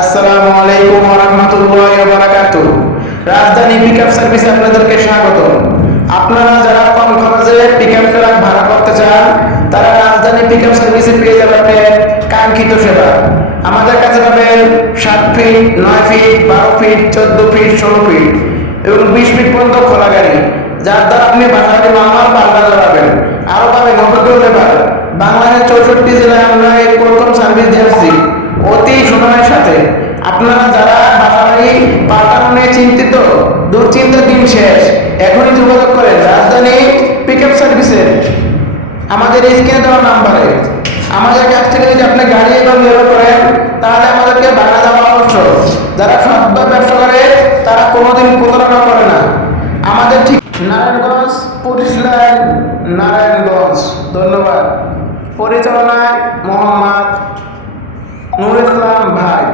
আসসালামু আলাইকুম ওয়া রাহমাতুল্লাহি ওয়া বারাকাতুহু। রাজধানী পিকআপ সার্ভিসে আপনাদেরকে স্বাগত। আপনারা যারা কম খরচে পিকআপ ট্রাক ভাড়া করতে চান, তারা রাজধানী পিকআপ সার্ভিসে পেয়ে যাবেন কাঙ্ক্ষিত সেবা। আমাদের কাছে পাবেন সাত ফিট নয় ফিট বারো ফিট চোদ্দ ফিট ষোলো ফিট এবং বিশ ফিট পর্যন্ত খোলা গাড়ি। যার দ্বারা আপনি বাসাটি মামার পাল্টা পাবেন আরও পাবেন অভিজ্ঞ লেবার বাংলাদেশের চৌষট্টি জেলায় আমরা এই প্রথম সার্ভিস দিয়েছি অতি সময়ের সাথে আপনারা যারা বাসাবাড়ি পাল্টানো নিয়ে চিন্তিত, দুশ্চিন্তার দিন শেষ, এখনই যোগাযোগ করেন রাজধানী পিক আপ সার্ভিসে আমাদের স্ক্রিনে দেওয়া নাম্বারে। আমাদের কাছ থেকে যদি আপনি গাড়ি এবং ব্যবহার করেন, তাহলে আমাদেরকে ভাড়া দেওয়া আবশ্যক যারা সদ্য ব্যবসা করে, তারা কোনোদিন প্রতারণা করে না। আমাদের ঠিক নারায়ণগঞ্জ, পুলিশ লাইন, নারায়ণগঞ্জ। ধন্যবাদ। পরিচালনায় মোহাম্মদ নুর ইসলাম ভাই।